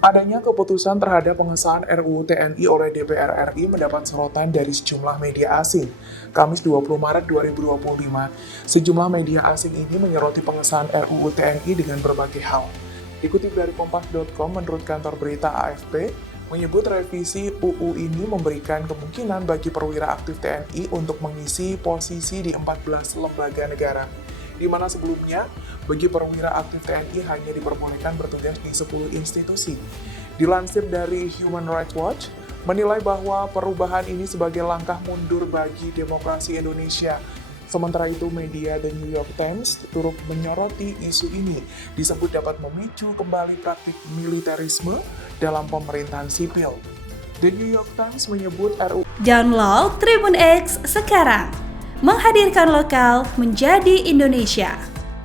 Adanya keputusan terhadap pengesahan RUU TNI oleh DPR RI mendapat sorotan dari sejumlah media asing. Kamis 20 Maret 2025, sejumlah media asing ini menyoroti pengesahan RUU TNI dengan berbagai hal. Dikutip dari Kompas.com, menurut kantor berita AFP, menyebut revisi UU ini memberikan kemungkinan bagi perwira aktif TNI untuk mengisi posisi di 14 lembaga negara, di mana sebelumnya bagi perwira aktif TNI hanya diperbolehkan bertugas di 10 institusi. Dilansir dari Human Rights Watch, menilai bahwa perubahan ini sebagai langkah mundur bagi demokrasi Indonesia. Sementara itu, media The New York Times turut menyoroti isu ini, disebut dapat memicu kembali praktik militerisme dalam pemerintahan sipil. The New York Times menyebut RUU Download Tribun X sekarang, menghadirkan lokal menjadi Indonesia.